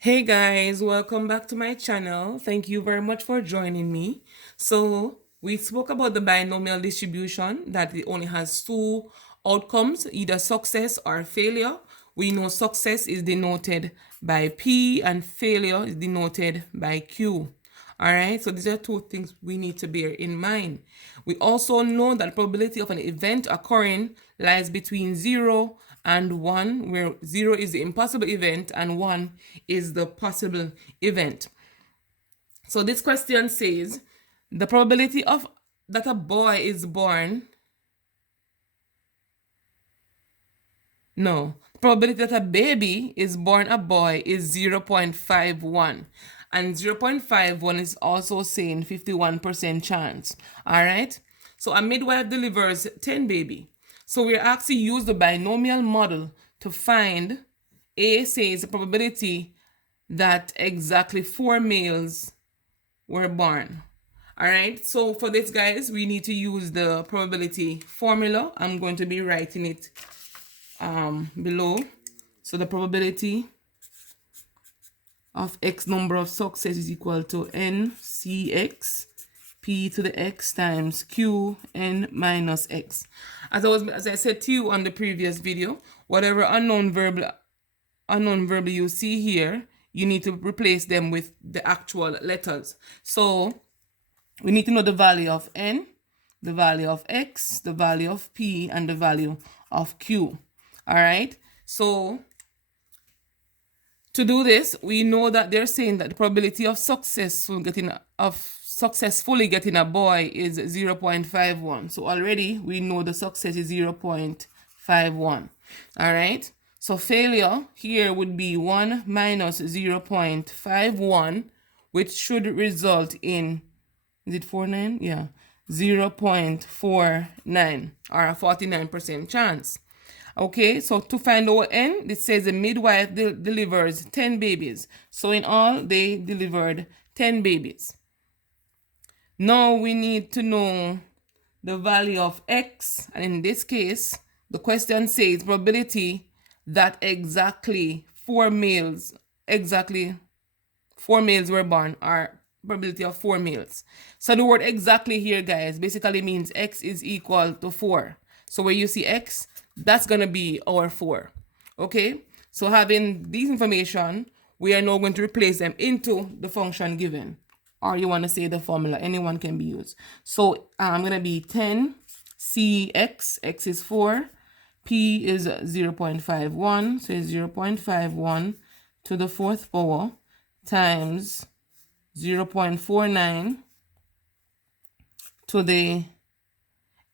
Hey guys, welcome back to my channel. Thank you very much for joining me. So we spoke about the binomial distribution that it only has two outcomes, either success or failure. We know success is denoted by P and failure is denoted by Q. All right, so these are two things we need to bear in mind. We also know that probability of an event occurring lies between 0 and 1, where 0 is the impossible event and 1 is the possible event. So this question says the probability of that a boy is born. No. Probability that a baby is born a boy is 0.51. And 0.51 is also saying 51% chance. All right? So a midwife delivers 10 baby. So we're actually use the binomial model to find A says the probability that exactly 4 males were born. All right, so for this, guys, we need to use the probability formula. I'm going to be writing it below. So the probability of x number of success is equal to n cx p to the x times q n minus x. As I said to you on the previous video, whatever unknown variable you see here, you need to replace them with the actual letters. So we need to know the value of n, the value of x, the value of p, and the value of q. All right, so to do this, we know that they're saying that the probability of successfully getting a boy is 0.51. So already we know the success is 0.51. All right, so failure here would be 1 minus 0.51, which should result in, is it 49? Yeah, 0.49 or a 49% chance. Okay, so to find our n, it says the midwife delivers 10 babies. So in all, they delivered 10 babies. Now we need to know the value of x, and in this case, the question says probability that exactly 4 males were born, or probability of 4 males. So the word exactly here, guys, basically means x is equal to 4. So where you see x, that's going to be our 4. Okay, so having these information, we are now going to replace them into the function given, or you want to say the formula, anyone can be used. So I'm going to be 10 cx, x is 4, p is 0.51, so it's 0.51 to the 4th power times 0.49 to the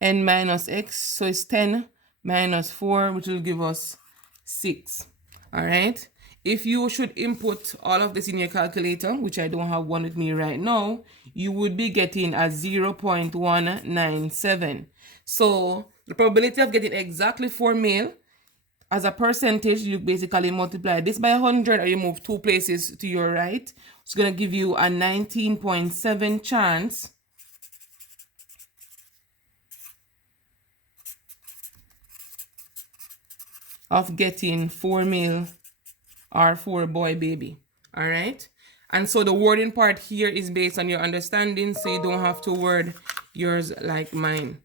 n minus x, so it's 10 minus 4, which will give us 6. All right, if you should input all of this in your calculator, which I don't have one with me right now, you would be getting a 0.197. So the probability of getting exactly 4 male, as a percentage, you basically multiply this by 100, or you move 2 places to your right. It's going to give you a 19.7 chance of getting 4 male or 4 boy baby. All right, and so the wording part here is based on your understanding, so you don't have to word yours like mine.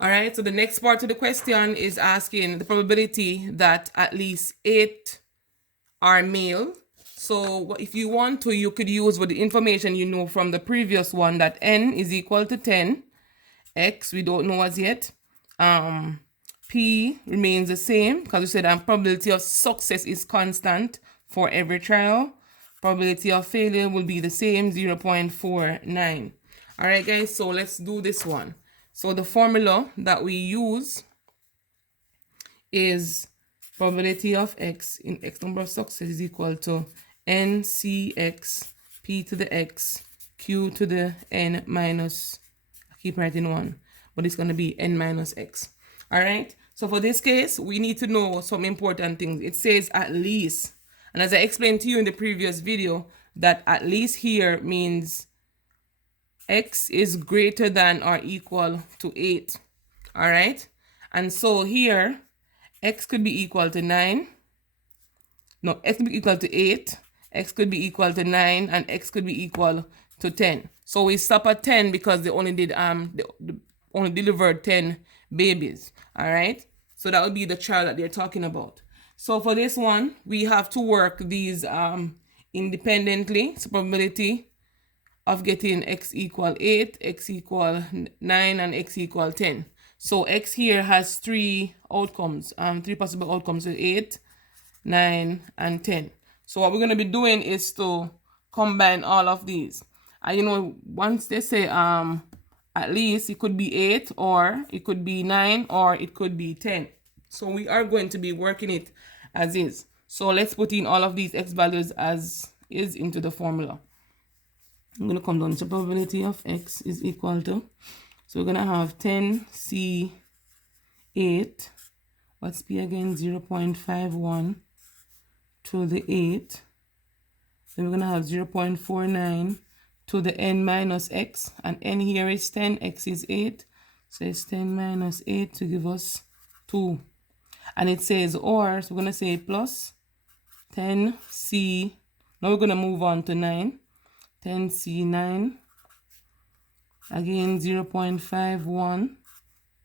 All right, so the next part of the question is asking the probability that at least 8 are male. So if you want to, you could use with the information you know from the previous one, that n is equal to 10, x we don't know as yet, p remains the same because we said probability of success is constant for every trial. Probability of failure will be the same, 0.49. All right, guys, so let's do this one. So the formula that we use is probability of x in x number of success is equal to n cx p to the x q to the n minus, I keep writing 1, but it's going to be n minus x. All right, so for this case, we need to know some important things. It says at least, and as I explained to you in the previous video, that at least here means x is greater than or equal to 8. All right, and so here x could be equal to 9. No, x could be equal to 8, x could be equal to 9, and x could be equal to 10. So we stop at 10 because they only only delivered 10 babies. All right. So that would be the child that they're talking about. So for this one, we have to work these independently. So probability of getting x equal 8, x equal 9, and x equal 10. So x here has three outcomes, three possible outcomes, so 8, 9, and 10. So what we're going to be doing is to combine all of these. And you know, once they say at least, it could be 8, or it could be 9, or it could be 10. So we are going to be working it as is. So let's put in all of these x values as is into the formula. I'm going to come down to probability of x is equal to, so we're going to have 10c8, what's p again, 0.51 to the 8. Then we're going to have 0.49 to the n minus x, and n here is 10, x is 8, so it's 10 minus 8 to give us 2. And it says or, so we're going to say plus 10c, now we're going to move on to 9, 10c9, again 0.51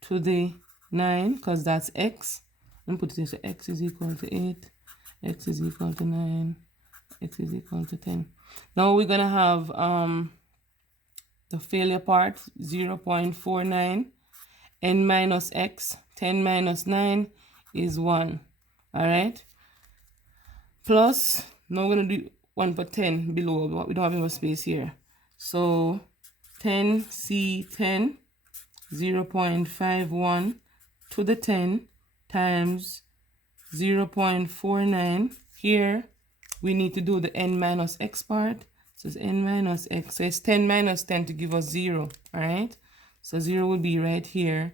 to the 9, because that's x. Let me put it, so x is equal to 8, x is equal to 9, x is equal to 10. Now we're going to have the failure part, 0.49, n minus x, 10 minus 9 is 1. All right. Plus, now we're going to do 1 for 10 below, but we don't have enough space here. So 10c10, 0.51 to the 10 times 0.49. Here, we need to do the n minus x part. So it's n minus x. So it's 10 minus 10 to give us 0. All right. So 0 will be right here.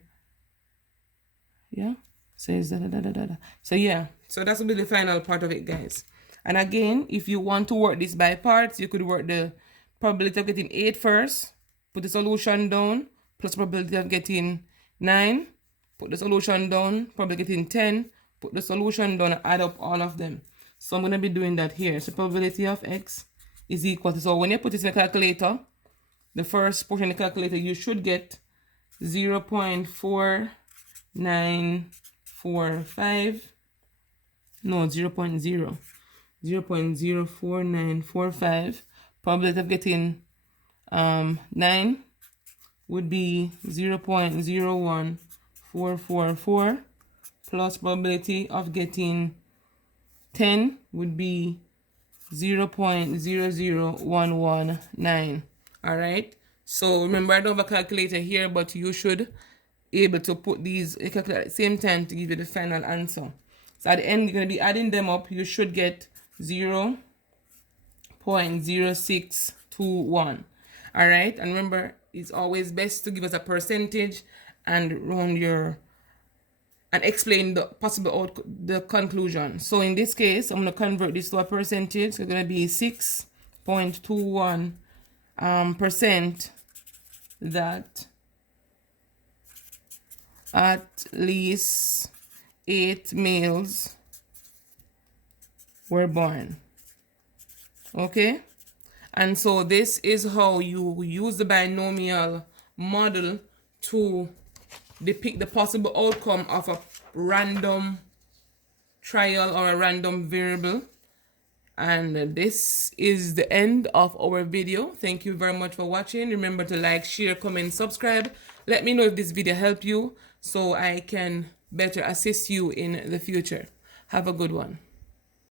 Yeah. So it's da, da, da, da, da, da. So yeah. So that's will be the final part of it, guys. And again, if you want to work this by parts, you could work the probability of getting 8 first, put the solution down, plus probability of getting 9, put the solution down, probability of getting 10, put the solution down, and add up all of them. So I'm going to be doing that here. So probability of x is equal to, so when you put this in the calculator, the first portion of the calculator, you should get 0.4945, no, 0.04945. Probability of getting 9 would be 0.01444, plus probability of getting 10 would be 0.00119. All right. So remember, I don't have a calculator here, but you should be able to put these in calculator at the same time to give you the final answer. So at the end, you're going to be adding them up. You should get 0.0621. All right. And remember, it's always best to give us a percentage and run your and explain the possible the conclusion. So in this case, I'm going to convert this to a percentage. So it's going to be 6.21 percent that at least 8 males were born. Okay. And so this is how you use the binomial model to depict the possible outcome of a random trial or a random variable. And this is the end of our video. Thank you very much for watching. Remember to like, share, comment, subscribe. Let me know if this video helped you so I can better assist you in the future. Have a good one.